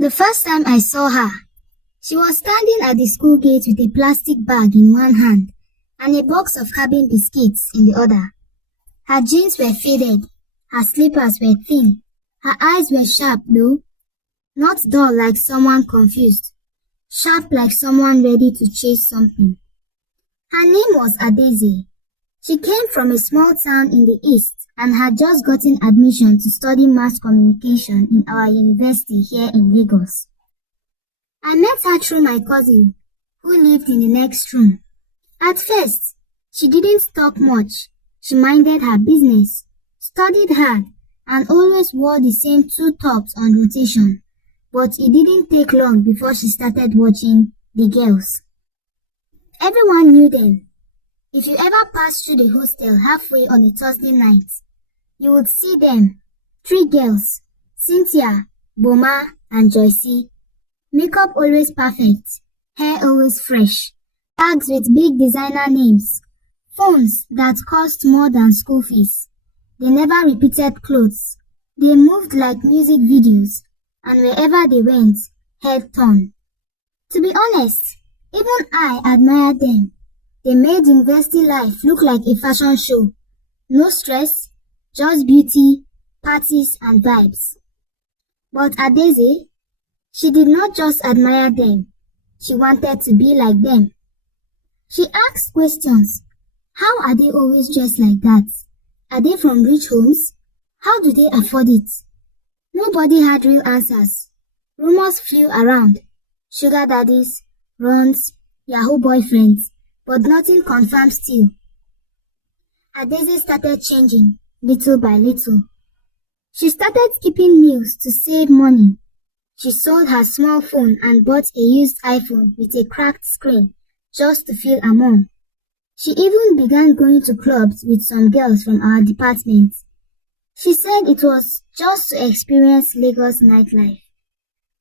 The first time I saw her, she was standing at the school gate with a plastic bag in one hand and a box of cabin biscuits in the other. Her jeans were faded, her slippers were thin, her eyes were sharp though, not dull like someone confused, sharp like someone ready to chase something. Her name was Adaeze. She came from a small town in the east and had just gotten admission to study mass communication in our university here in Lagos. I met her through my cousin, who lived in the next room. At first, she didn't talk much. She minded her business, studied hard, and always wore the same two tops on rotation. But it didn't take long before she started watching the girls. Everyone knew them. If you ever passed through the hostel halfway on a Thursday night, you would see them. 3 girls, Cynthia, Boma, and Joycey. Makeup always perfect, hair always fresh, bags with big designer names, phones that cost more than school fees. They never repeated clothes. They moved like music videos, and wherever they went, head turned. To be honest, even I admired them. They made university life look like a fashion show. No stress, just beauty, parties, and vibes. But Adaeze, she did not just admire them. She wanted to be like them. She asked questions. How are they always dressed like that? Are they from rich homes? How do they afford it? Nobody had real answers. Rumors flew around. Sugar daddies, runs, Yahoo boyfriends, but nothing confirmed still. Adaeze started changing, little by little. She started skipping meals to save money. She sold her small phone and bought a used iPhone with a cracked screen just to feel among. She even began going to clubs with some girls from our department. She said it was just to experience Lagos nightlife.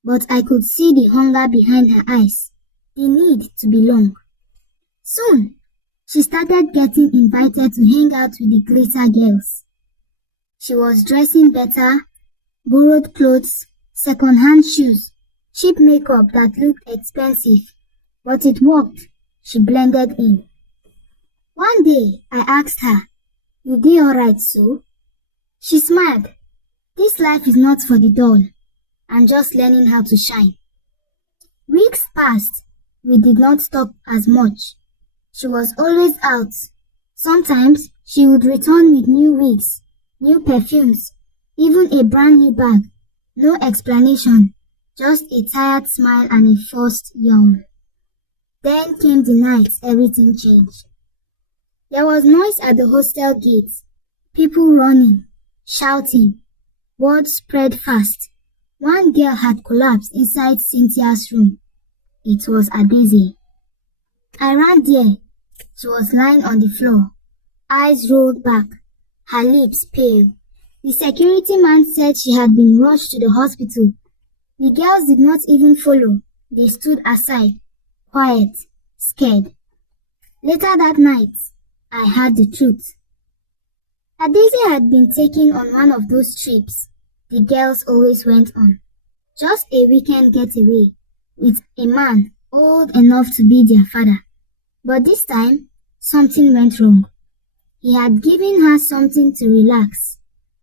But I could see the hunger behind her eyes, the need to belong. Soon, she started getting invited to hang out with the glitter girls. She was dressing better, borrowed clothes, second-hand shoes, cheap makeup that looked expensive, but it worked. She blended in. One day, I asked her, "You dey alright so?" She smiled. This life is not for the dull. I'm just learning how to shine. Weeks passed. We did not talk as much. She was always out. Sometimes, she would return with new wigs, new perfumes, even a brand new bag. No explanation, just a tired smile and a forced yawn. Then came the night everything changed. There was noise at the hostel gate, people running, shouting. Word spread fast. One girl had collapsed inside Cynthia's room. It was Adaeze. I ran there. She was lying on the floor, eyes rolled back, her lips pale. The security man said she had been rushed to the hospital. The girls did not even follow. They stood aside, quiet, scared. Later that night, I heard the truth. Adaeze had been taken on one of those trips the girls always went on. Just a weekend getaway with a man old enough to be their father. But this time, something went wrong. He had given her something to relax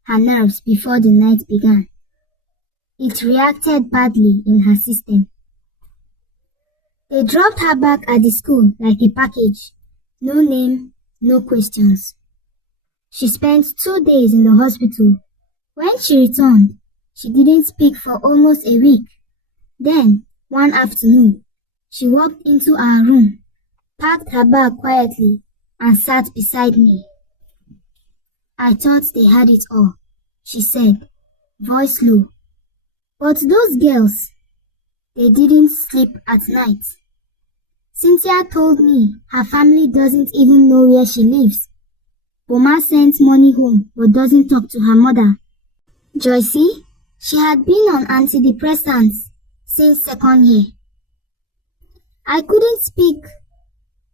her nerves before the night began. It reacted badly in her system. They dropped her back at the school like a package. No name, no questions. She spent 2 days in the hospital. When she returned, she didn't speak for almost a week. Then, one afternoon, she walked into our room, packed her bag quietly, and sat beside me. I thought they had it all, she said, voice low. But those girls, they didn't sleep at night. Cynthia told me her family doesn't even know where she lives. Boma sends money home but doesn't talk to her mother. Joycey, she had been on antidepressants since second year. I couldn't speak.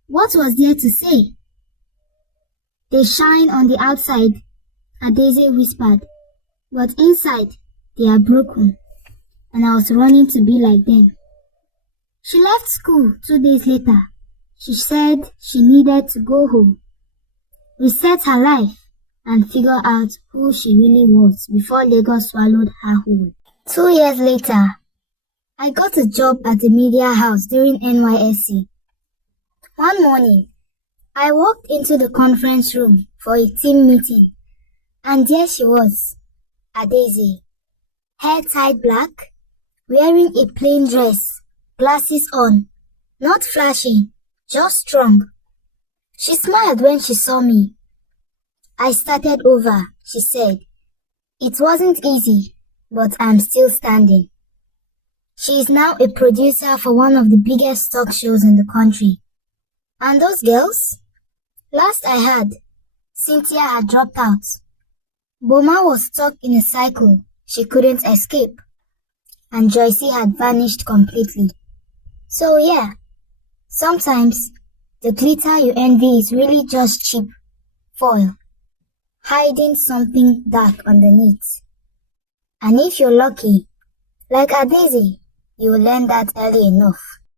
What was there to say? They shine on the outside, Adaeze whispered, but inside they are broken. and I was running to be like them. She left school 2 days later. She said she needed to go home, reset her life, and figure out who she really was before Lagos swallowed her whole. 2 years later, I got a job at the media house during NYSC. One morning, I walked into the conference room for a team meeting, and there she was, Adaeze, hair tied black, wearing a plain dress, glasses on, not flashy, just strong. She smiled when she saw me. I started over, she said. It wasn't easy, but I'm still standing. She is now a producer for one of the biggest talk shows in the country. And those girls? Last I heard, Cynthia had dropped out. Boma was stuck in a cycle she couldn't escape. And Joycey had vanished completely. So yeah, sometimes the glitter you envy is really just cheap foil, hiding something dark underneath. And if you're lucky, like Adaeze, you will learn that early enough.